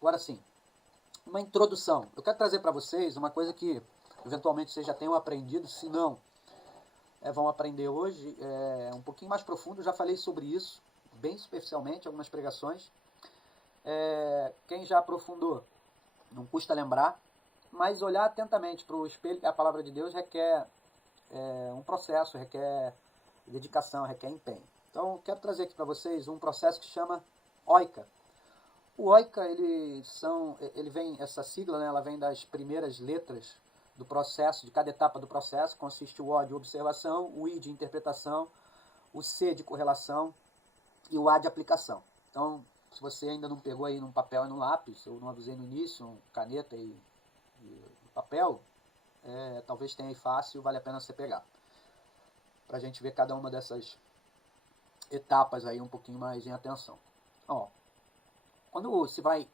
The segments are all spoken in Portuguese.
Agora sim, uma introdução. Eu quero trazer para vocês uma coisa que eventualmente vocês já tenham aprendido, se não, vão aprender hoje, um pouquinho mais profundo. Eu já falei sobre isso, bem superficialmente, algumas pregações. Quem já aprofundou, não custa lembrar, mas olhar atentamente para o espelho, que é a palavra de Deus, requer um processo, requer dedicação, requer empenho. Então, eu quero trazer aqui para vocês um processo que se chama OICA. O OICA, ele vem, essa sigla, né, ela vem das primeiras letras do processo, de cada etapa do processo. Consiste o O de observação, o I de interpretação, o C de correlação e o A de aplicação. Então, se você ainda não pegou aí num papel e num lápis, eu não avisei no início, caneta e papel, talvez tenha aí fácil, vale a pena você pegar. Para a gente ver cada uma dessas etapas aí um pouquinho mais em atenção. Ó, quando você vai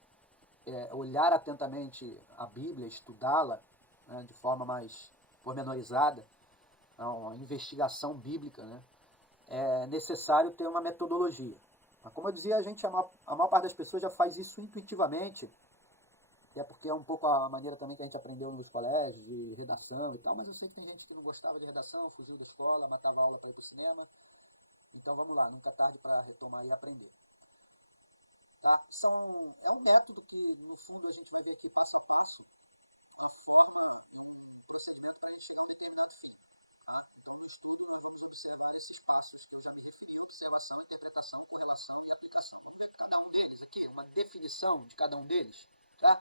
olhar atentamente a Bíblia, estudá-la, né, de forma mais pormenorizada, uma investigação bíblica, né, é necessário ter uma metodologia. Mas, como eu dizia, a maior parte das pessoas já faz isso intuitivamente, que é porque é um pouco a maneira também que a gente aprendeu nos colégios, de redação e tal, mas eu sei que tem gente que não gostava de redação, fugiu da escola, matava a aula para ir para o cinema. Então vamos lá, nunca é tarde para retomar e aprender. Tá? É um método que, no fundo, a gente vai ver aqui passo a passo, de forma, procedimento para a gente chegar a um determinado fim. Do estudo, e vamos observar esses passos que eu já me referi: observação, interpretação, correlação e aplicação. Vamos ver cada um deles aqui, uma definição de cada um deles. Tá?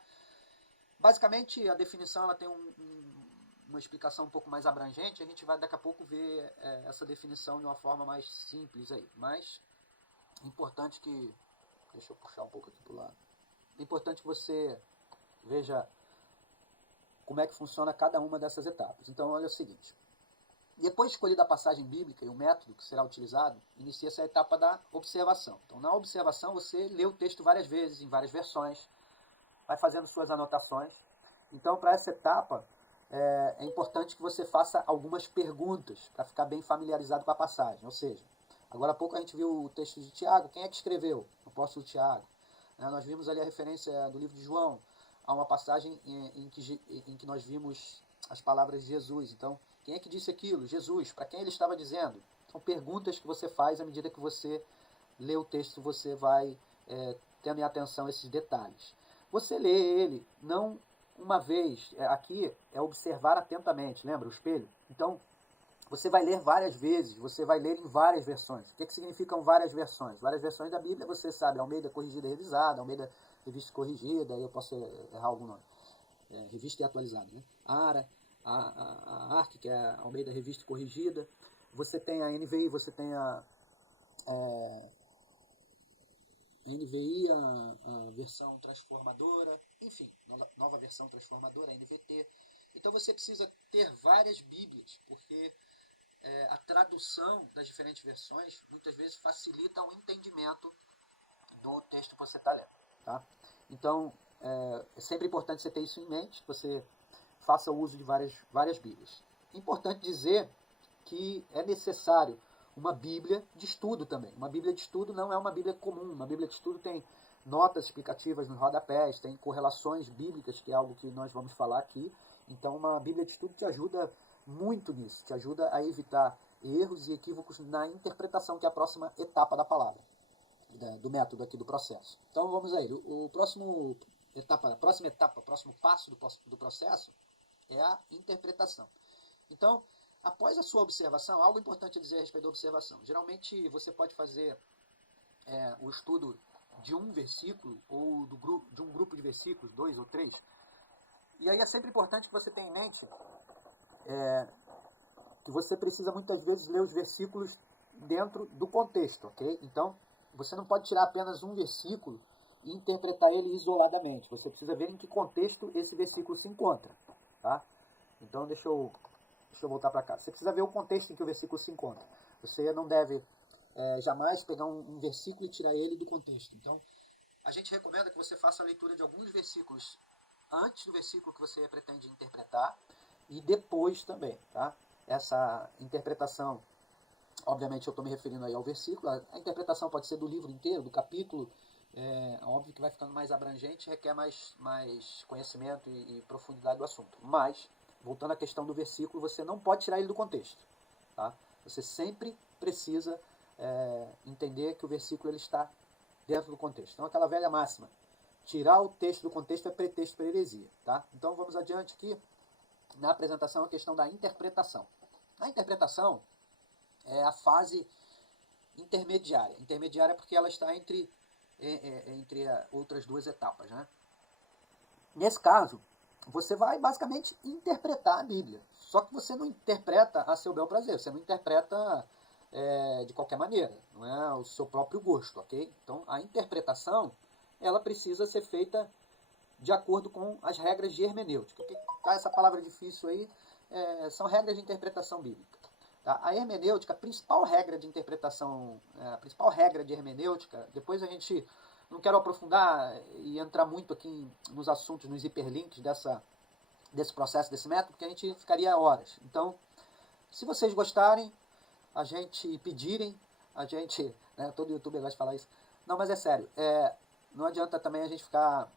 Basicamente, a definição ela tem uma explicação um pouco mais abrangente. A gente vai daqui a pouco ver essa definição de uma forma mais simples aí. Mas é importante que... Deixa eu puxar um pouco aqui para o lado. É importante que você veja como é que funciona cada uma dessas etapas. Então, olha o seguinte. Depois de escolhida a passagem bíblica e o método que será utilizado, inicia-se a etapa da observação. Então, na observação, você lê o texto várias vezes, em várias versões, vai fazendo suas anotações. Então, para essa etapa, é importante que você faça algumas perguntas para ficar bem familiarizado com a passagem. Ou seja, agora há pouco a gente viu o texto de Tiago. Quem é que escreveu? O apóstolo Tiago. Nós vimos ali a referência do livro de João a uma passagem em que nós vimos as palavras de Jesus. Então, quem é que disse aquilo? Jesus. Para quem ele estava dizendo? São perguntas que você faz à medida que você lê o texto, você vai tendo em atenção esses detalhes. Você lê ele não uma vez, aqui é observar atentamente, lembra o espelho? Então, você vai ler várias vezes, você vai ler em várias versões. O que significam várias versões? Várias versões da Bíblia, você sabe, Almeida corrigida e revisada, Almeida revista corrigida, eu posso errar algum nome. Revista e atualizada, né? A ARC, que é a Almeida revista corrigida. Você tem a NVI, você tem a NVI, a versão transformadora, enfim, nova versão transformadora, a NVT. Então você precisa ter várias Bíblias, porque a tradução das diferentes versões muitas vezes facilita o entendimento do texto que você está lendo. Tá? Então, é sempre importante você ter isso em mente, que você faça o uso de várias Bíblias. Importante dizer que é necessário uma Bíblia de estudo também. Uma Bíblia de estudo não é uma Bíblia comum. Uma Bíblia de estudo tem notas explicativas nos rodapés, tem correlações bíblicas, que é algo que nós vamos falar aqui. Então, uma Bíblia de estudo te ajuda muito nisso, te ajuda a evitar erros e equívocos na interpretação, que é a próxima etapa da palavra, do método aqui do processo. Então, vamos aí. O próximo passo do processo é a interpretação. Então, após a sua observação, algo importante a dizer a respeito da observação. Geralmente você pode fazer o estudo de um versículo ou de um grupo de versículos, 2 ou 3. E aí é sempre importante que você tenha em mente que você precisa muitas vezes ler os versículos dentro do contexto, ok? Então, você não pode tirar apenas um versículo e interpretar ele isoladamente. Você precisa ver em que contexto esse versículo se encontra, tá? Então, deixa eu voltar para cá. Você precisa ver o contexto em que o versículo se encontra. Você não deve jamais pegar um versículo e tirar ele do contexto. Então, a gente recomenda que você faça a leitura de alguns versículos antes do versículo que você pretende interpretar e depois também, tá? Essa interpretação, obviamente eu estou me referindo aí ao versículo, a interpretação pode ser do livro inteiro, do capítulo, óbvio que vai ficando mais abrangente, requer mais conhecimento e profundidade do assunto. Mas, voltando à questão do versículo, você não pode tirar ele do contexto. Tá? Você sempre precisa entender que o versículo ele está dentro do contexto. Então, aquela velha máxima, tirar o texto do contexto é pretexto para heresia. Tá? Então, vamos adiante aqui, na apresentação, a questão da interpretação. A interpretação é a fase intermediária. Intermediária porque ela está entre outras duas etapas. Né? Nesse caso, você vai basicamente interpretar a Bíblia. Só que você não interpreta a seu bel prazer, você não interpreta de qualquer maneira, não é o seu próprio gosto, ok? Então, a interpretação, ela precisa ser feita de acordo com as regras de hermenêutica. O que tá essa palavra difícil aí? São regras de interpretação bíblica. Tá? A hermenêutica, a principal regra de interpretação, a principal regra de hermenêutica, depois a gente, não quero aprofundar e entrar muito aqui nos assuntos, nos hiperlinks desse processo, desse método, porque a gente ficaria horas. Então, se vocês gostarem, a gente pedirem, a gente, né, todo youtuber gosta de falar isso, não, mas é sério, não adianta também a gente ficar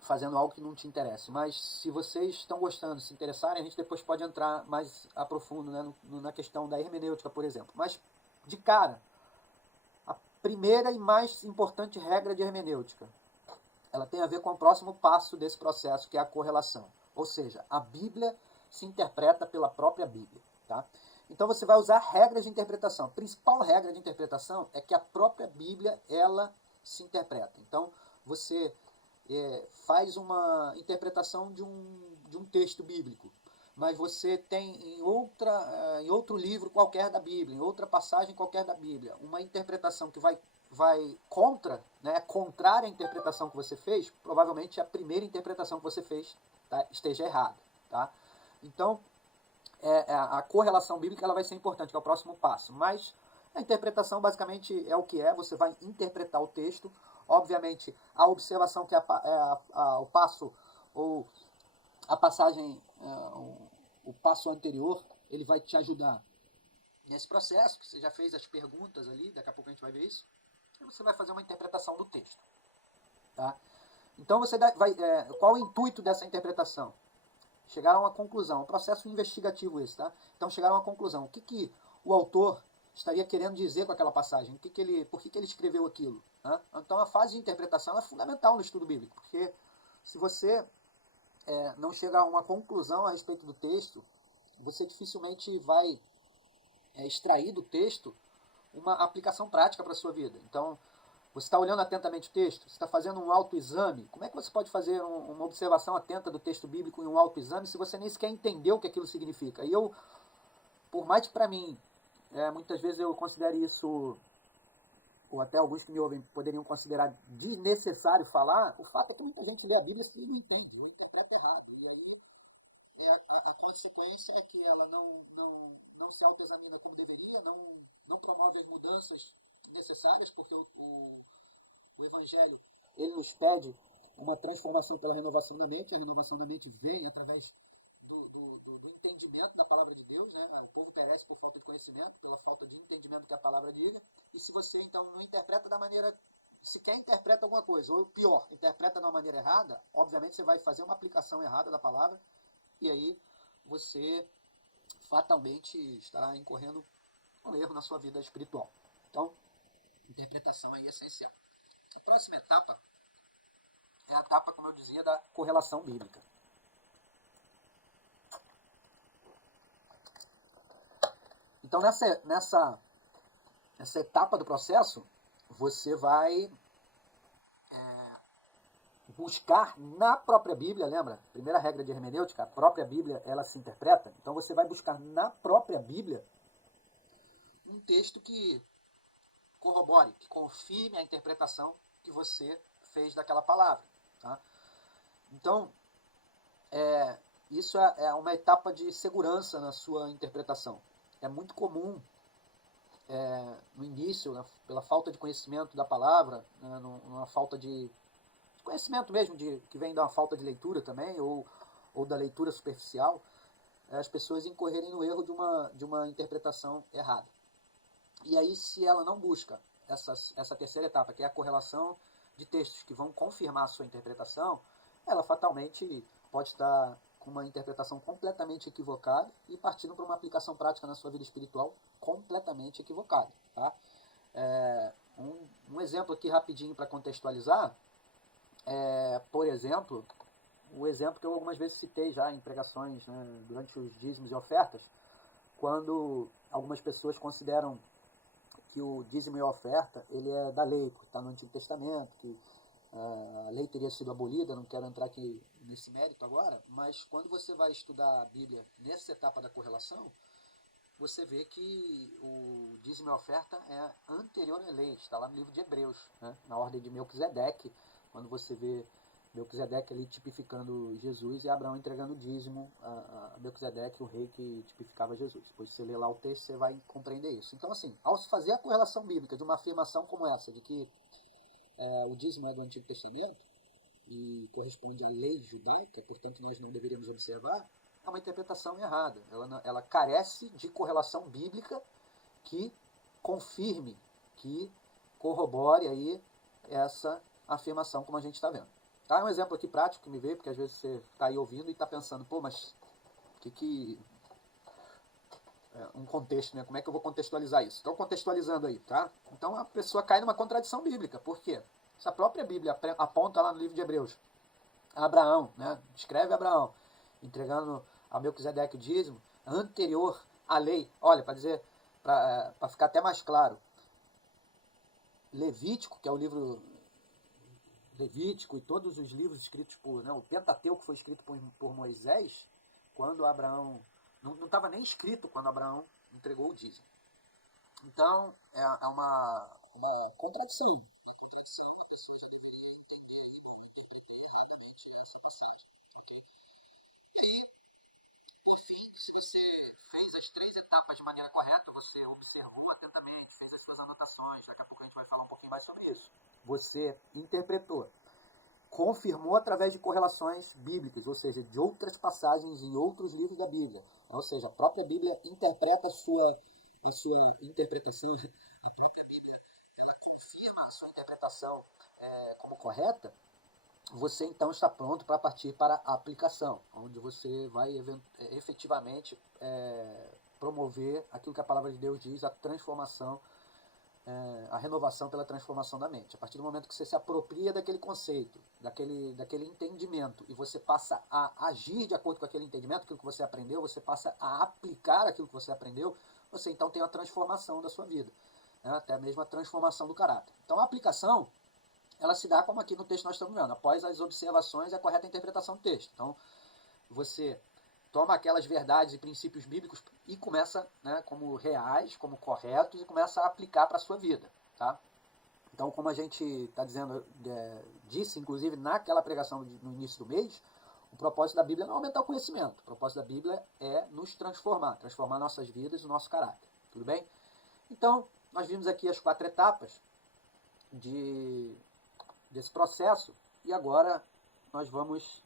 fazendo algo que não te interesse, mas se vocês estão gostando, se interessarem, a gente depois pode entrar mais a profundo, né, na questão da hermenêutica, por exemplo. Mas, de cara, a primeira e mais importante regra de hermenêutica, ela tem a ver com o próximo passo desse processo, que é a correlação. Ou seja, a Bíblia se interpreta pela própria Bíblia. Tá? Então você vai usar regras de interpretação. A principal regra de interpretação é que a própria Bíblia, ela se interpreta. Então você faz uma interpretação de um texto bíblico, mas você tem em outro livro qualquer da Bíblia, em outra passagem qualquer da Bíblia, uma interpretação que vai contra, né, contrária à interpretação que você fez, provavelmente a primeira interpretação que você fez, tá, esteja errada. Tá? Então, a correlação bíblica ela vai ser importante, que é o próximo passo. Mas a interpretação basicamente é o que é, você vai interpretar o texto. Obviamente, a observação que o passo ou a passagem, o passo anterior, ele vai te ajudar nesse processo, que você já fez as perguntas ali, daqui a pouco a gente vai ver isso, e você vai fazer uma interpretação do texto. Tá? Então, qual é o intuito dessa interpretação? Chegar a uma conclusão, um processo investigativo esse, tá? Então, chegar a uma conclusão. O que o autor estaria querendo dizer com aquela passagem? Por que ele escreveu aquilo? Né? Então, a fase de interpretação é fundamental no estudo bíblico, porque se você não chegar a uma conclusão a respeito do texto, você dificilmente vai extrair do texto uma aplicação prática para a sua vida. Então, você está olhando atentamente o texto? Você está fazendo um autoexame? Como é que você pode fazer uma observação atenta do texto bíblico em um autoexame se você nem sequer entendeu o que aquilo significa? E eu, por mais que para mim, muitas vezes eu considero isso, ou até alguns que me ouvem poderiam considerar desnecessário falar, o fato é que muita gente lê a Bíblia e não entende, ou interpreta errado. E aí a consequência é que ela não se autoexamina como deveria, não promove as mudanças necessárias, porque o Evangelho ele nos pede uma transformação pela renovação da mente. A renovação da mente vem através do entendimento da palavra de Deus. Né? O povo perece por falta de conhecimento, pela falta de entendimento que a palavra diga. E se você então não interpreta da maneira, sequer interpreta alguma coisa, ou pior, interpreta de uma maneira errada, obviamente você vai fazer uma aplicação errada da palavra, e aí você fatalmente estará incorrendo um erro na sua vida espiritual. Então, interpretação aí é essencial. A próxima etapa é a etapa, como eu dizia, da correlação bíblica. Então, nessa etapa do processo, você vai buscar na própria Bíblia, lembra? Primeira regra de hermenêutica, a própria Bíblia, ela se interpreta. Então, você vai buscar na própria Bíblia um texto que corrobore, que confirme a interpretação que você fez daquela palavra. Tá? Então, isso é uma etapa de segurança na sua interpretação. É muito comum, no início, pela falta de conhecimento da palavra, né, numa falta de conhecimento mesmo, que vem da falta de leitura também, ou da leitura superficial, as pessoas incorrerem no erro de uma interpretação errada. E aí, se ela não busca essa terceira etapa, que é a correlação, de textos que vão confirmar a sua interpretação, ela fatalmente pode estar com uma interpretação completamente equivocada e partindo para uma aplicação prática na sua vida espiritual completamente equivocada. Tá? Um exemplo aqui rapidinho para contextualizar, por exemplo, o exemplo que eu algumas vezes citei já em pregações, né, durante os dízimos e ofertas, quando algumas pessoas consideram que o dízimo e a oferta ele é da lei, porque está no Antigo Testamento, que a lei teria sido abolida, não quero entrar aqui nesse mérito agora, mas quando você vai estudar a Bíblia nessa etapa da correlação, você vê que o dízimo e a oferta é anterior à lei, está lá no livro de Hebreus, né? Na ordem de Melquisedeque, quando você vê Melquisedeque ali tipificando Jesus e Abraão entregando o dízimo a Melquisedeque, o rei que tipificava Jesus. Depois você lê lá o texto, você vai compreender isso. Então, assim, ao se fazer a correlação bíblica de uma afirmação como essa, de que o dízimo é do Antigo Testamento e corresponde à lei judaica, portanto nós não deveríamos observar, é uma interpretação errada. Ela carece de correlação bíblica que confirme, que corrobore aí essa afirmação como a gente está vendo. Tá? Um exemplo aqui prático que me veio, porque às vezes você está aí ouvindo e está pensando, pô, mas um contexto, né? Como é que eu vou contextualizar isso? Estou contextualizando aí, tá? Então a pessoa cai numa contradição bíblica. Por quê? Se a própria Bíblia aponta lá no livro de Hebreus, Abraão, né? Descreve Abraão, entregando a Melquisedeque o dízimo, anterior à lei. Olha, para dizer, para ficar até mais claro, Levítico, que é o livro Levítico e todos os livros escritos por, né, o Pentateuco foi escrito por Moisés, quando Abraão, não estava nem escrito quando Abraão entregou o dízimo. Então, é uma contradição. Uma contradição que a pessoa já deveria entender exatamente essa passagem. Okay? E, por fim, se você fez as 3 etapas de maneira correta, você observou atentamente, fez as suas anotações, daqui a pouco a gente vai falar um pouquinho mais sobre isso. Você interpretou, confirmou através de correlações bíblicas, ou seja, de outras passagens em outros livros da Bíblia. Ou seja, a própria Bíblia interpreta a sua interpretação, a própria Bíblia ela confirma a sua interpretação como correta, você então está pronto para partir para a aplicação, onde você vai efetivamente promover aquilo que a palavra de Deus diz, a transformação, a renovação pela transformação da mente. A partir do momento que você se apropria daquele conceito, daquele entendimento, e você passa a agir de acordo com aquele entendimento, aquilo que você aprendeu, você passa a aplicar aquilo que você aprendeu, você então tem a transformação da sua vida, né? Até mesmo a transformação do caráter. Então a aplicação, ela se dá como aqui no texto nós estamos vendo, após as observações e a correta interpretação do texto. Então você toma aquelas verdades e princípios bíblicos e começa, né, como reais, como corretos, e começa a aplicar para a sua vida. Tá? Então, como a gente está dizendo, disse, inclusive, naquela pregação no início do mês, o propósito da Bíblia não é aumentar o conhecimento. O propósito da Bíblia é nos transformar nossas vidas e o nosso caráter. Tudo bem? Então, nós vimos aqui as 4 etapas desse processo, e agora nós vamos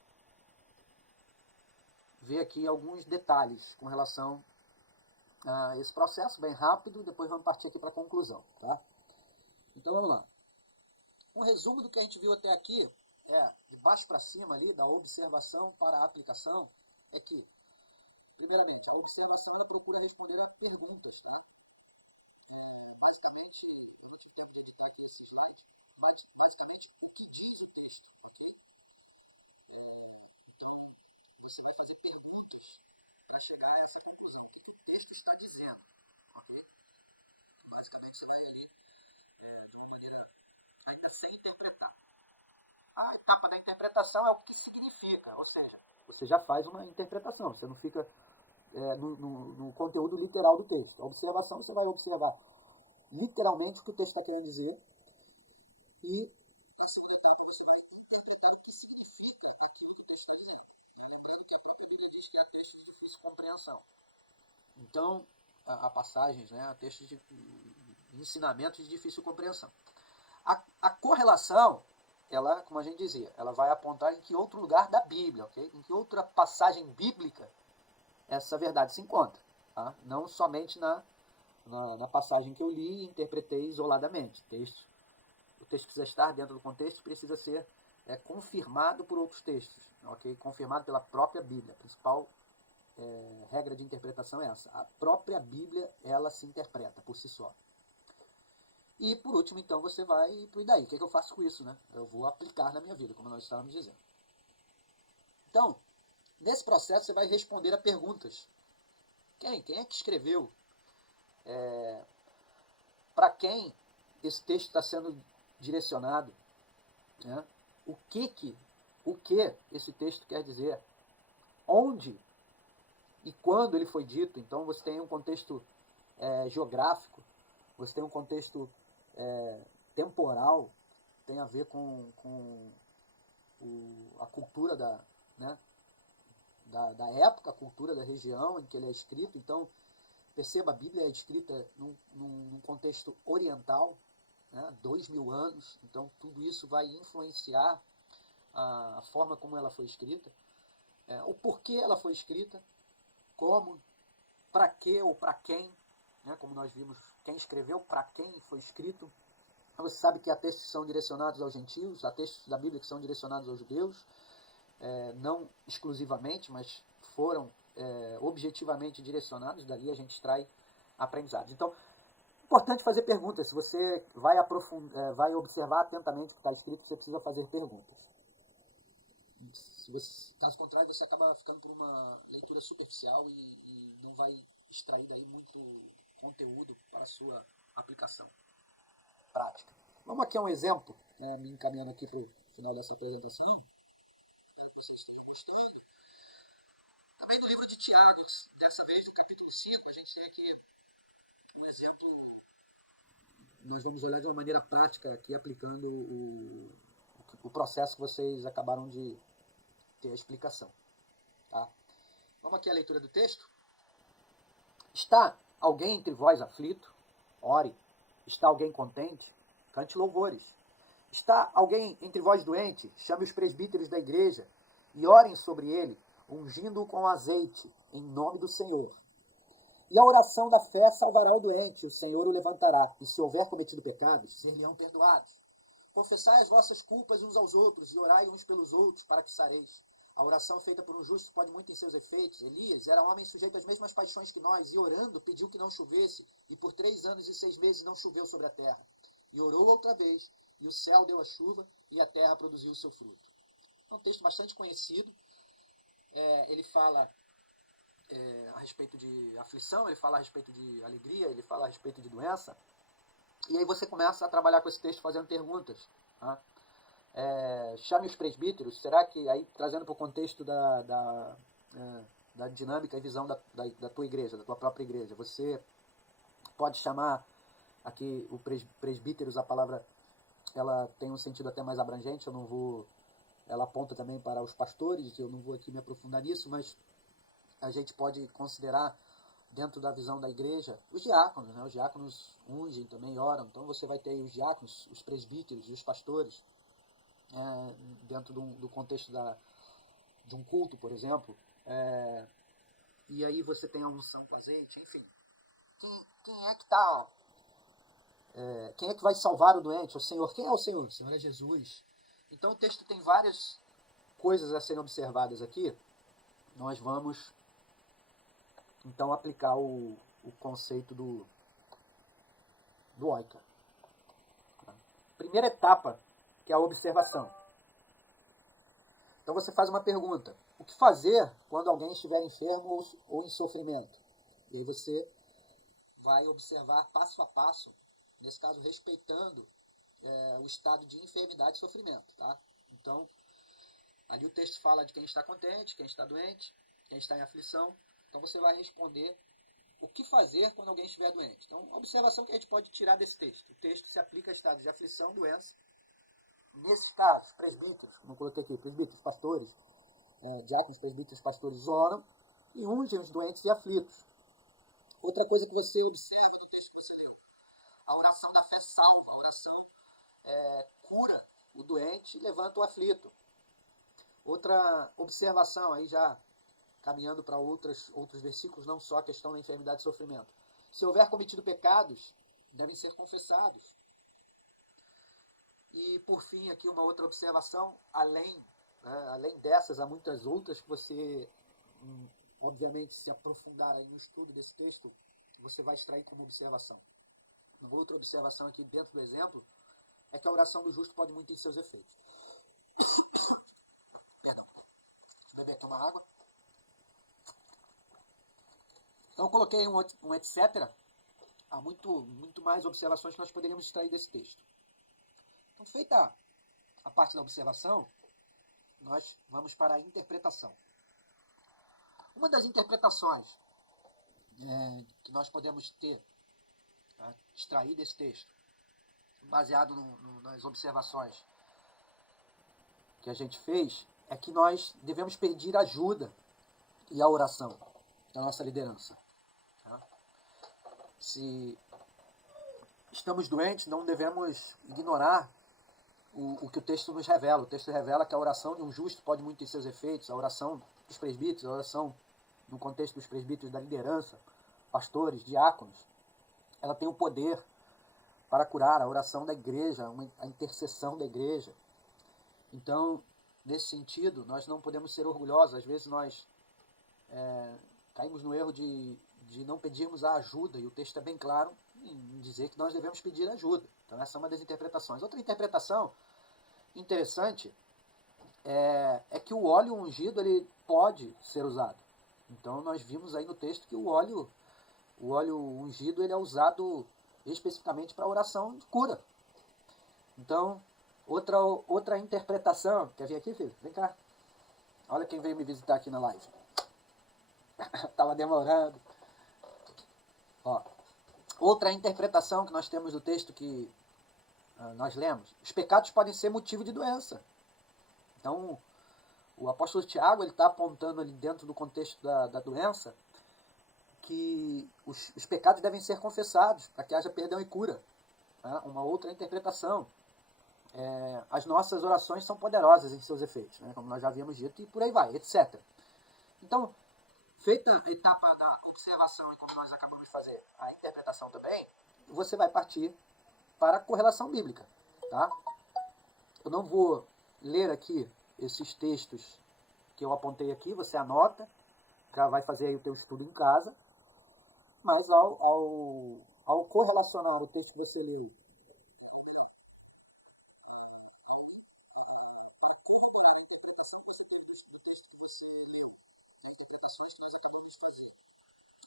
ver aqui alguns detalhes com relação a esse processo, bem rápido, depois vamos partir aqui para a conclusão. Tá? Então vamos lá. Um resumo do que a gente viu até aqui, de baixo para cima ali, da observação para a aplicação, é que, primeiramente, a observação procura responder a perguntas. Né? Basicamente, a gente tem que acreditar que esse slide, basicamente, o que diz o texto. Okay? Você vai fazer perguntas para chegar a essa conclusão. O que o texto está dizendo. Okay? Basicamente, você vai ali, de uma maneira ainda sem interpretar. A etapa da interpretação é o que significa, ou seja, você já faz uma interpretação, você não fica no conteúdo literal do texto. A observação, você vai observar literalmente o que o texto está querendo dizer, e na segunda etapa você vai interpretar o que significa aquilo que o texto está dizendo. Lembrando que a própria Bíblia diz que há textos de difícil compreensão. Então, há passagens, né, textos de ensinamentos de difícil compreensão. A correlação, ela, como a gente dizia, ela vai apontar em que outro lugar da Bíblia, okay? Em que outra passagem bíblica essa verdade se encontra. Tá? Não somente na passagem que eu li e interpretei isoladamente. O texto precisa estar dentro do contexto, precisa ser confirmado por outros textos, ok? Confirmado pela própria Bíblia. A principal regra de interpretação é essa. A própria Bíblia, ela se interpreta por si só. E, por último, então, você vai pro e daí? O que eu faço com isso, né? Eu vou aplicar na minha vida, como nós estávamos dizendo. Então, nesse processo, você vai responder a perguntas. Quem é que escreveu? Para quem esse texto está sendo direcionado? Né? O que esse texto quer dizer? Onde e quando ele foi dito? Então, você tem um contexto geográfico, você tem um contexto temporal, tem a ver com a cultura da época, a cultura da região em que ele é escrito. Então, perceba, a Bíblia é escrita num contexto oriental, né, 2000 anos, então tudo isso vai influenciar a forma como ela foi escrita, o porquê ela foi escrita, como, para que ou para quem, né, como nós vimos, quem escreveu, para quem foi escrito. Você sabe que há textos que são direcionados aos gentios, há textos da Bíblia que são direcionados aos judeus, não exclusivamente, mas foram objetivamente direcionados, dali a gente extrai aprendizados. Então, é importante fazer perguntas. Se você vai observar atentamente o que está escrito, você precisa fazer perguntas. Caso contrário, você acaba ficando por uma leitura superficial e não vai extrair daí muito conteúdo para a sua aplicação prática. Vamos aqui a um exemplo, me encaminhando aqui para o final dessa apresentação. Espero que vocês estejam gostando. Também no livro de Tiago, dessa vez do capítulo 5, a gente tem aqui um exemplo. Nós vamos olhar de uma maneira prática aqui, aplicando o processo que vocês acabaram de ter a explicação. Tá? Vamos aqui à leitura do texto. Está alguém entre vós aflito? Ore. Está alguém contente? Cante louvores. Está alguém entre vós doente? Chame os presbíteros da igreja e orem sobre ele, ungindo-o com azeite, em nome do Senhor. E a oração da fé salvará o doente, o Senhor o levantará, e se houver cometido pecados, ser-lhe-ão perdoados. Confessai as vossas culpas uns aos outros, e orai uns pelos outros, para que sareis. A oração feita por um justo pode muito em seus efeitos. Elias era homem sujeito às mesmas paixões que nós, e orando pediu que não chovesse, e por 3 anos e 6 meses não choveu sobre a terra. E orou outra vez, e o céu deu a chuva, e a terra produziu o seu fruto. É um texto bastante conhecido. Ele fala a respeito de aflição, ele fala a respeito de alegria, ele fala a respeito de doença. E aí você começa a trabalhar com esse texto fazendo perguntas. Tá? Chame os presbíteros. Será que, aí trazendo para o contexto da dinâmica e visão da tua igreja, da tua própria igreja, você pode chamar aqui o presbíteros, a palavra ela tem um sentido até mais abrangente, ela aponta também para os pastores, eu não vou aqui me aprofundar nisso, mas a gente pode considerar, dentro da visão da igreja, os diáconos, né? Os diáconos ungem também, oram. Então você vai ter os diáconos, os presbíteros e os pastores, dentro do contexto de um culto, por exemplo. E aí você tem a unção com azeite, enfim. Quem é que está... quem é que vai salvar o doente? O Senhor. Quem é o Senhor? O Senhor é Jesus. Então o texto tem várias coisas a serem observadas aqui. Nós vamos então aplicar o conceito do Oikar. Primeira etapa, que é a observação. Então você faz uma pergunta. O que fazer quando alguém estiver enfermo ou em sofrimento? E aí você vai observar passo a passo, nesse caso respeitando o estado de enfermidade e sofrimento. Tá? Então, ali o texto fala de quem está contente, quem está doente, quem está em aflição. Então você vai responder o que fazer quando alguém estiver doente. Então, a observação que a gente pode tirar desse texto. O texto se aplica a estados de aflição, doença. Nesses casos, presbíteros, como eu coloquei aqui, presbíteros, pastores, diáconos, presbíteros, pastores oram e ungem os doentes e aflitos. Outra coisa que você observa no texto que você leu, a oração da fé salva, a oração cura o doente e levanta o aflito. Outra observação, aí já caminhando para outros versículos, não só a questão da enfermidade e sofrimento. Se houver cometido pecados, devem ser confessados. E, por fim, aqui uma outra observação, além dessas, há muitas outras que você, obviamente, se aprofundar aí no estudo desse texto, você vai extrair como observação. Uma outra observação aqui dentro do exemplo é que a oração do justo pode muito em seus efeitos. Perdão. Beber, tomar água. Então eu coloquei um etc. Há muito mais observações que nós poderíamos extrair desse texto. Então, feita a parte da observação, nós vamos para a interpretação. Uma das interpretações que nós podemos ter, tá, extrair desse texto, baseado nas observações que a gente fez, é que nós devemos pedir ajuda e a oração da nossa liderança. Tá? Se estamos doentes, não devemos ignorar o que o texto nos revela. O texto revela que a oração de um justo pode muito ter seus efeitos, a oração dos presbíteros, a oração no contexto dos presbíteros da liderança, pastores, diáconos, ela tem o poder para curar, a oração da igreja, a intercessão da igreja. Então, nesse sentido, nós não podemos ser orgulhosos. Às vezes nós caímos no erro de não pedirmos a ajuda, e o texto é bem claro em dizer que nós devemos pedir ajuda. Então essa é uma das interpretações. Outra interpretação interessante é que o óleo ungido ele pode ser usado. Então nós vimos aí no texto que o óleo ungido ele é usado especificamente para oração de cura. Então, outra interpretação. Quer vir aqui, filho? Vem cá. Olha quem veio me visitar aqui na live. Tava demorando. Ó, outra interpretação que nós temos do texto que nós lemos. Os pecados podem ser motivo de doença. Então, o apóstolo Tiago está apontando ali dentro do contexto da doença que os pecados devem ser confessados para que haja perdão e cura. Tá? Uma outra interpretação. As nossas orações são poderosas em seus efeitos, né? Como nós já havíamos dito, e por aí vai, etc. Então, feita a etapa da observação e como nós acabamos de fazer a interpretação também, você vai partir para a correlação bíblica. Tá? Eu não vou ler aqui esses textos que eu apontei aqui, você anota, já vai fazer aí o teu estudo em casa, mas ao correlacionar o texto que você leu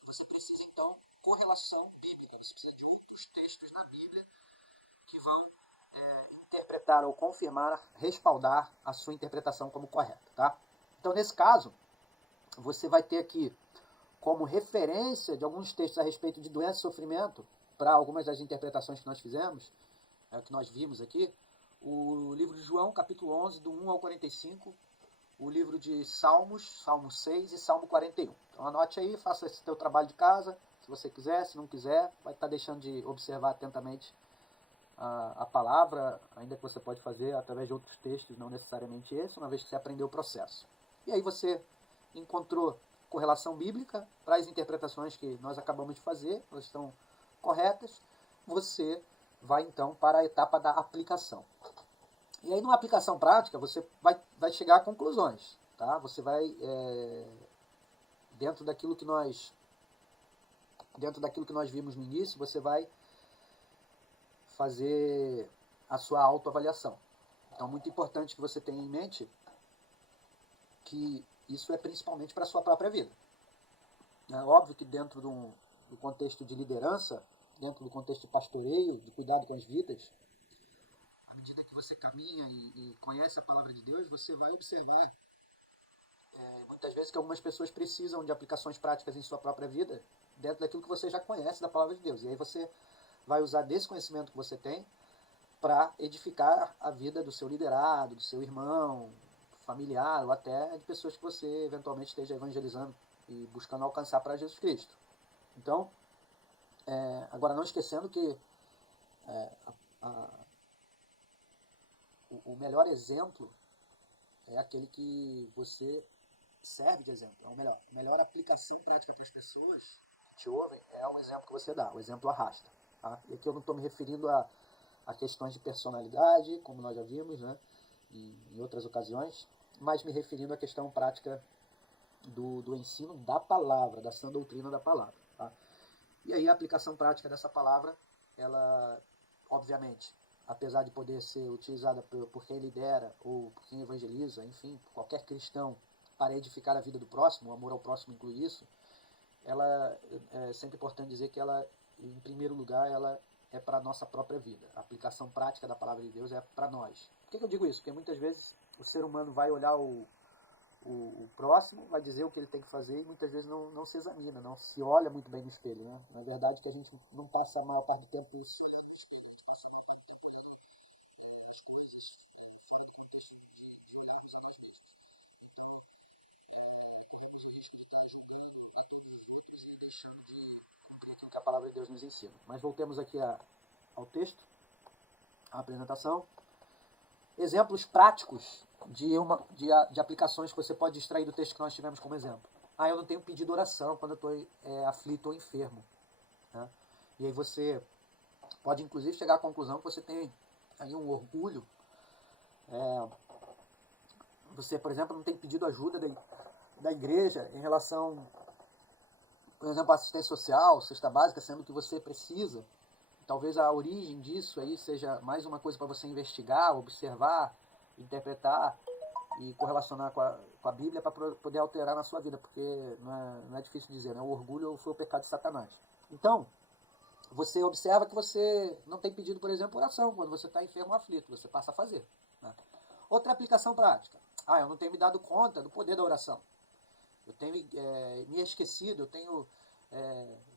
você precisa então correlação bíblica, você precisa de outros textos na Bíblia que vão interpretar ou confirmar, respaldar a sua interpretação como correta, tá? Então nesse caso, você vai ter aqui como referência de alguns textos a respeito de doença e sofrimento, para algumas das interpretações que nós fizemos, que nós vimos aqui, o livro de João, capítulo 11, do 1 ao 45, o livro de Salmos, Salmo 6 e Salmo 41. Então anote aí, faça esse teu trabalho de casa, se você quiser, se não quiser, vai estar deixando de observar atentamente a palavra, ainda que você pode fazer através de outros textos, não necessariamente esse, uma vez que você aprendeu o processo. E aí você encontrou correlação bíblica para as interpretações que nós acabamos de fazer, elas estão corretas, você vai então para a etapa da aplicação. E aí, numa aplicação prática, você vai chegar a conclusões. Tá? Você vai, dentro daquilo que nós vimos no início, você vai fazer a sua autoavaliação. Então, muito importante que você tenha em mente que isso é principalmente para a sua própria vida. É óbvio que dentro do contexto de liderança, dentro do contexto de pastoreio, de cuidado com as vidas, à medida que você caminha e conhece a palavra de Deus, você vai observar muitas vezes que algumas pessoas precisam de aplicações práticas em sua própria vida, dentro daquilo que você já conhece da palavra de Deus. E aí você vai usar desse conhecimento que você tem para edificar a vida do seu liderado, do seu irmão, familiar, ou até de pessoas que você eventualmente esteja evangelizando e buscando alcançar para Jesus Cristo. Então, agora não esquecendo que o melhor exemplo é aquele que você serve de exemplo. É a melhor aplicação prática para as pessoas que te ouvem é um exemplo que você dá. O exemplo arrasta. Tá? E aqui eu não estou me referindo a questões de personalidade, como nós já vimos, né, em outras ocasiões, mas me referindo à questão prática do ensino da palavra, da sã doutrina da palavra. Tá? E aí a aplicação prática dessa palavra, ela, obviamente, apesar de poder ser utilizada por quem lidera ou por quem evangeliza, enfim, por qualquer cristão, para edificar a vida do próximo, o amor ao próximo inclui isso, ela é sempre importante dizer que ela, em primeiro lugar, ela é para a nossa própria vida. A aplicação prática da palavra de Deus é para nós. Por que eu digo isso? Porque muitas vezes o ser humano vai olhar o próximo, vai dizer o que ele tem que fazer e muitas vezes não se examina, não se olha muito bem no espelho. Né? Na verdade, que a gente não passa a maior parte do tempo se olhando no espelho, a gente passa a maior parte do tempo olhando as coisas fora do contexto de olharmos a nós mesmos. Então, corremos o risco de estar julgando a todos os outros e deixando de cumprir aquilo que a palavra de Deus nos ensina. Mas voltemos aqui ao texto, à apresentação. Exemplos práticos de aplicações que você pode extrair do texto que nós tivemos como exemplo. Eu não tenho pedido oração quando eu estou aflito ou enfermo. Né? E aí você pode inclusive chegar à conclusão que você tem aí um orgulho. Você, por exemplo, não tem pedido ajuda da igreja em relação, por exemplo, à assistência social, cesta básica, sendo que você precisa. Talvez a origem disso aí seja mais uma coisa para você investigar, observar, interpretar e correlacionar com a Bíblia para poder alterar na sua vida, porque não é difícil dizer, né? O orgulho foi o pecado de Satanás. Então, você observa que você não tem pedido, por exemplo, oração quando você está enfermo ou aflito, você passa a fazer. Né? Outra aplicação prática. Eu não tenho me dado conta do poder da oração. Eu tenho me esquecido, eu tenho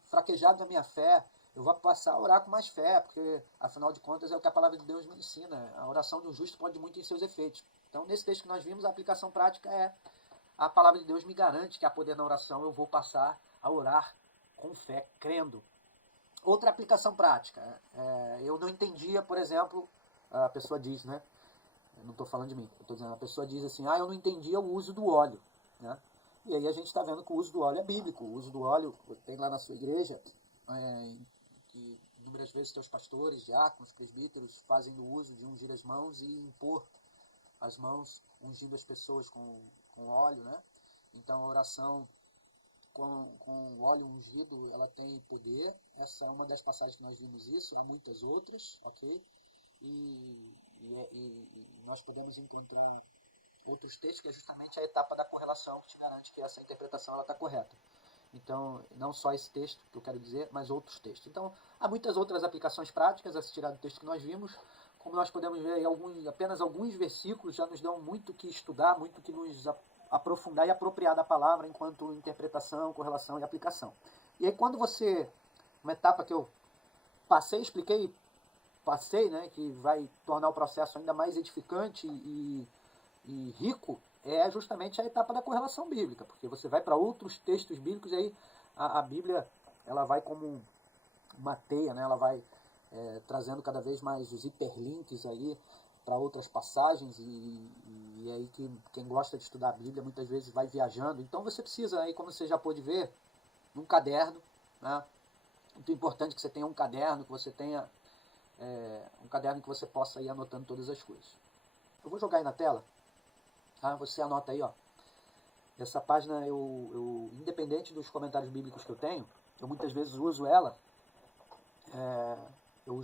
fraquejado na minha fé. Eu vou passar a orar com mais fé, porque, afinal de contas, é o que a palavra de Deus me ensina. A oração de um justo pode muito em seus efeitos. Então, nesse texto que nós vimos, a aplicação prática é: a palavra de Deus me garante que há poder na oração, eu vou passar a orar com fé, crendo. Outra aplicação prática. Eu não entendia, por exemplo, a pessoa diz, né? Eu não estou falando de mim, eu estou dizendo, a pessoa diz assim, eu não entendia o uso do óleo. Né? E aí a gente está vendo que o uso do óleo é bíblico. O uso do óleo, tem lá na sua igreja, que inúmeras vezes teus pastores, diáconos, presbíteros fazem o uso de ungir as mãos e impor as mãos ungindo as pessoas com óleo, né? Então a oração com óleo ungido, ela tem poder. Essa é uma das passagens que nós vimos isso, há muitas outras, ok? E nós podemos encontrar outros textos que é justamente a etapa da correlação que te garante que essa interpretação está correta. Então, não só esse texto que eu quero dizer, mas outros textos. Então, há muitas outras aplicações práticas a se tirar do texto que nós vimos. Como nós podemos ver, apenas alguns versículos já nos dão muito que estudar, muito que nos aprofundar e apropriar da palavra enquanto interpretação, correlação e aplicação. E aí, quando você, uma etapa que eu expliquei, né, que vai tornar o processo ainda mais edificante e rico, é justamente a etapa da correlação bíblica, porque você vai para outros textos bíblicos e aí a Bíblia ela vai como uma teia, né? Ela vai trazendo cada vez mais os hiperlinks aí para outras passagens e aí quem gosta de estudar a Bíblia muitas vezes vai viajando. Então você precisa, aí, como você já pôde ver, um caderno, né? Muito importante que você tenha um caderno, que você tenha um caderno que você possa ir anotando todas as coisas. Eu vou jogar aí na tela. Você anota aí, ó. Essa página, independente dos comentários bíblicos que eu tenho, eu muitas vezes uso ela, eu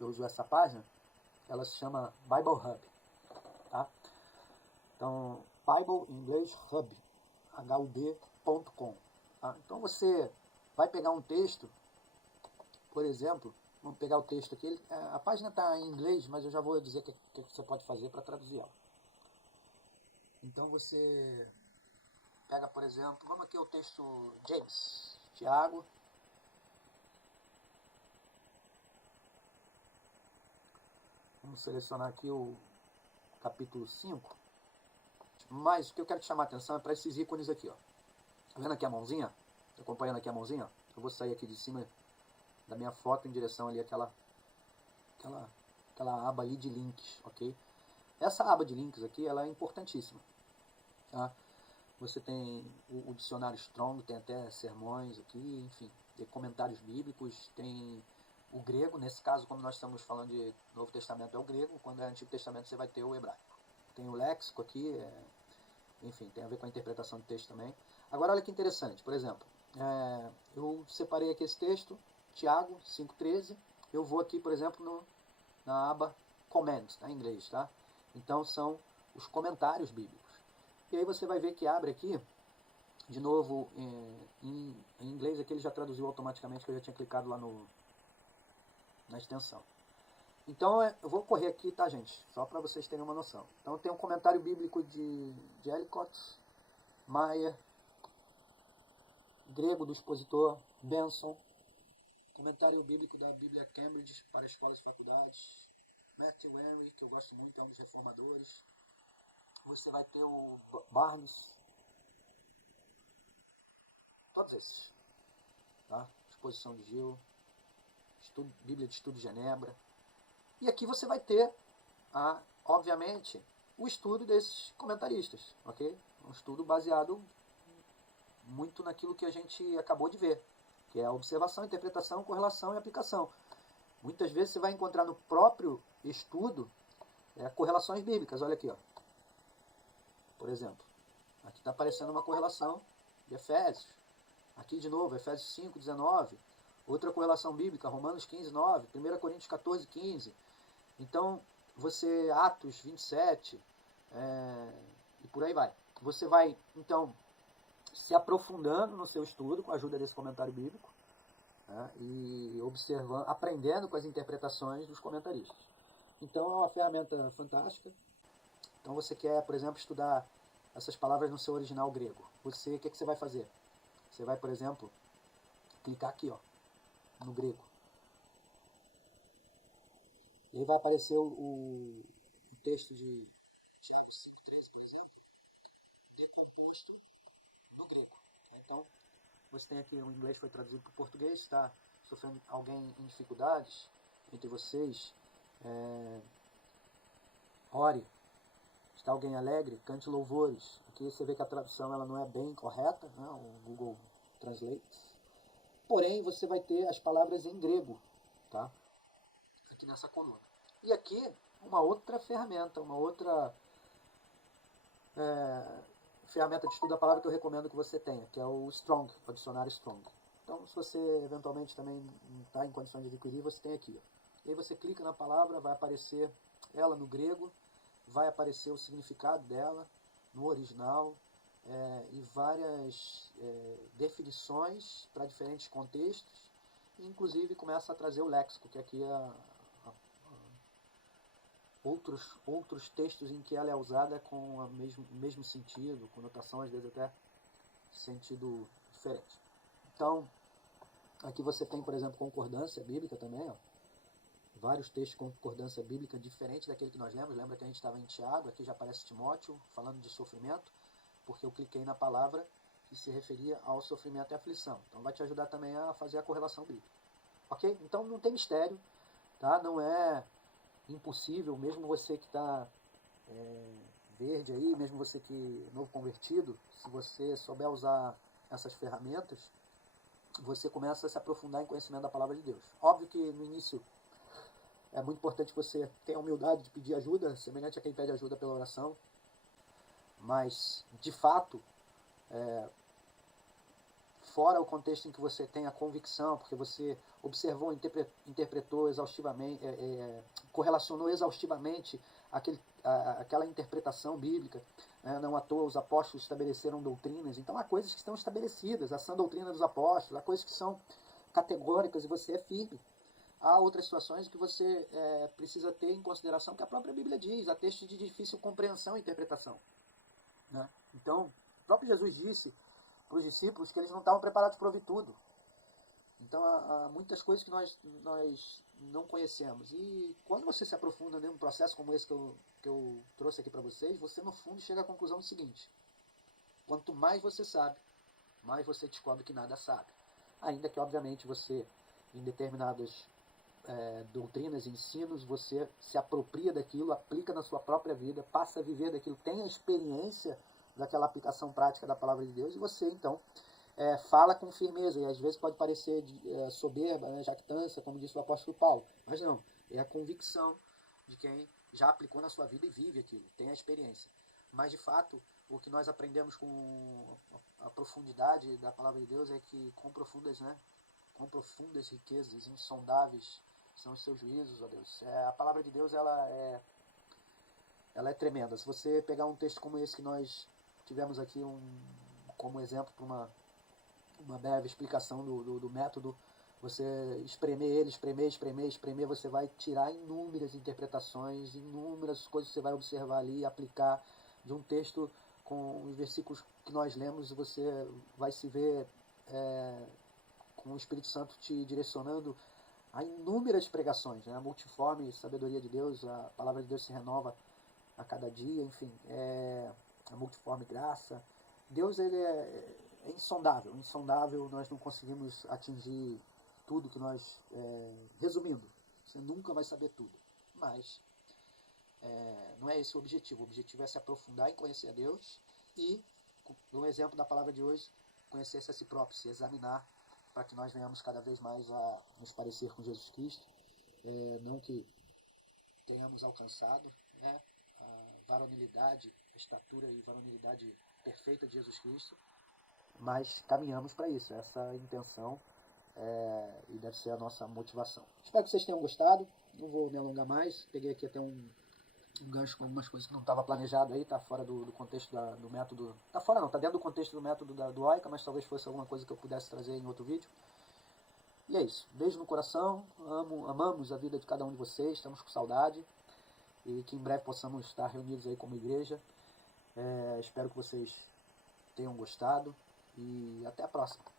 uso essa página, ela se chama Bible Hub. Tá? Então, Bible em inglês, Hub, hud.com. Tá? Então você vai pegar um texto, por exemplo, vamos pegar o texto aqui, a página está em inglês, mas eu já vou dizer o que você pode fazer para traduzir ela. Então você pega, por exemplo, vamos aqui ao texto James, Tiago. Vamos selecionar aqui o capítulo 5. Mas o que eu quero te chamar a atenção é para esses ícones aqui, ó. Tá vendo aqui a mãozinha? Tá acompanhando aqui a mãozinha? Eu vou sair aqui de cima da minha foto em direção ali àquela aba ali de links, ok? Essa aba de links aqui, ela é importantíssima. Tá? Você tem o dicionário Strong, tem até sermões aqui, enfim, tem comentários bíblicos, tem o grego. Nesse caso, como nós estamos falando de Novo Testamento, é o grego. Quando é Antigo Testamento, você vai ter o hebraico. Tem o léxico aqui, enfim, tem a ver com a interpretação do texto também. Agora, olha que interessante. Por exemplo, eu separei aqui esse texto, Tiago 5,13. Eu vou aqui, por exemplo, na aba Comments, tá, em inglês, tá? Então, são os comentários bíblicos. E aí você vai ver que abre aqui, de novo, em inglês aqui ele já traduziu automaticamente, que eu já tinha clicado lá na extensão. Então, eu vou correr aqui, tá, gente? Só para vocês terem uma noção. Então, tem um comentário bíblico de Ellicott, Maia, grego do expositor Benson, comentário bíblico da Bíblia Cambridge para escolas e faculdades, Matthew Henry, que eu gosto muito, é um dos reformadores. Você vai ter o Barnes, todos esses, tá? Exposição de Gil, Bíblia de Estudo de Genebra. E aqui você vai ter, obviamente, o estudo desses comentaristas, ok? Um estudo baseado muito naquilo que a gente acabou de ver, que é a observação, interpretação, correlação e aplicação. Muitas vezes você vai encontrar no próprio estudo correlações bíblicas. Olha aqui, ó. Por exemplo, aqui está aparecendo uma correlação de Efésios. Aqui de novo, Efésios 5, 19. Outra correlação bíblica, Romanos 15, 9. 1 Coríntios 14, 15. Então, Atos 27, e por aí vai. Você vai, então, se aprofundando no seu estudo com a ajuda desse comentário bíblico, né, e observando, aprendendo com as interpretações dos comentaristas. Então, é uma ferramenta fantástica. Então, você quer, por exemplo, estudar essas palavras no seu original grego. O que você vai fazer? Você vai, por exemplo, clicar aqui, ó, no grego. E aí vai aparecer o texto de Tiago 5,13, por exemplo, decomposto no grego. Então, você tem aqui, o inglês foi traduzido para o português, está sofrendo alguém em dificuldades entre vocês, ore. Está alguém alegre? Cante louvores. Aqui você vê que a tradução ela não é bem correta, né? O Google Translate. Porém, você vai ter as palavras em grego, tá? Aqui nessa coluna. E aqui, uma outra ferramenta, uma outra ferramenta de estudo da palavra que eu recomendo que você tenha, que é o Strong, o dicionário Strong. Então, se você eventualmente também não está em condições de adquirir, você tem aqui. E aí você clica na palavra, vai aparecer ela no grego, vai aparecer o significado dela no original, e várias definições para diferentes contextos, e inclusive começa a trazer o léxico, que aqui é outros textos em que ela é usada com o mesmo sentido, conotação, às vezes até sentido diferente. Então, aqui você tem, por exemplo, concordância bíblica também, ó. Vários textos com concordância bíblica diferente daquele que nós lemos. Lembra que a gente estava em Tiago, aqui já aparece Timóteo falando de sofrimento, porque eu cliquei na palavra que se referia ao sofrimento e aflição. Então vai te ajudar também a fazer a correlação bíblica. Ok? Então não tem mistério, tá? Não é impossível, mesmo você que está verde aí, mesmo você que é novo convertido, se você souber usar essas ferramentas, você começa a se aprofundar em conhecimento da palavra de Deus. Óbvio que no início é muito importante que você tenha a humildade de pedir ajuda, semelhante a quem pede ajuda pela oração. Mas, de fato, fora o contexto em que você tem a convicção, porque você observou, interpretou exaustivamente, correlacionou exaustivamente aquela interpretação bíblica, né? Não à toa os apóstolos estabeleceram doutrinas. Então há coisas que estão estabelecidas, a sã doutrina dos apóstolos, há coisas que são categóricas e você é firme. Há outras situações que você precisa ter em consideração que a própria Bíblia diz, há textos de difícil compreensão e interpretação, né? Então, o próprio Jesus disse para os discípulos que eles não estavam preparados para ouvir tudo. Então, há muitas coisas que nós não conhecemos. E quando você se aprofunda em um processo como esse que eu trouxe aqui para vocês, você, no fundo, chega à conclusão do seguinte: quanto mais você sabe, mais você descobre que nada sabe. Ainda que, obviamente, você, em determinadas doutrinas e ensinos, você se apropria daquilo, aplica na sua própria vida, passa a viver daquilo, tem a experiência daquela aplicação prática da palavra de Deus, e você, então, fala com firmeza, e às vezes pode parecer soberba, né, jactância, como disse o apóstolo Paulo, mas não, é a convicção de quem já aplicou na sua vida e vive aquilo, tem a experiência. Mas de fato, o que nós aprendemos com a profundidade da palavra de Deus é que com profundas riquezas, insondáveis são os seus juízos, ó Deus. A palavra de Deus ela é tremenda. Se você pegar um texto como esse que nós tivemos aqui como exemplo para uma breve explicação do método, você espremer ele, espremer, você vai tirar inúmeras interpretações, inúmeras coisas que você vai observar ali e aplicar de um texto com os versículos que nós lemos, você vai se ver com o Espírito Santo te direcionando a inúmeras pregações, né? A multiforme sabedoria de Deus, a palavra de Deus se renova a cada dia, enfim, a multiforme graça. Deus ele é insondável, nós não conseguimos atingir tudo que nós... resumindo, você nunca vai saber tudo, mas não é esse o objetivo é se aprofundar em conhecer a Deus e, no exemplo da palavra de hoje, conhecer-se a si próprio, se examinar, para que nós venhamos cada vez mais a nos parecer com Jesus Cristo, não que tenhamos alcançado, né, a varonilidade, a estatura e varonilidade perfeita de Jesus Cristo, mas caminhamos para isso, essa é a intenção e deve ser a nossa motivação. Espero que vocês tenham gostado, não vou me alongar mais, peguei aqui até um gancho com algumas coisas que não estava planejado aí, tá fora do contexto do método, tá fora não, tá dentro do contexto do método do OICA, mas talvez fosse alguma coisa que eu pudesse trazer em outro vídeo. E é isso, beijo no coração, amamos a vida de cada um de vocês, estamos com saudade, e que em breve possamos estar reunidos aí como igreja. Espero que vocês tenham gostado, e até a próxima.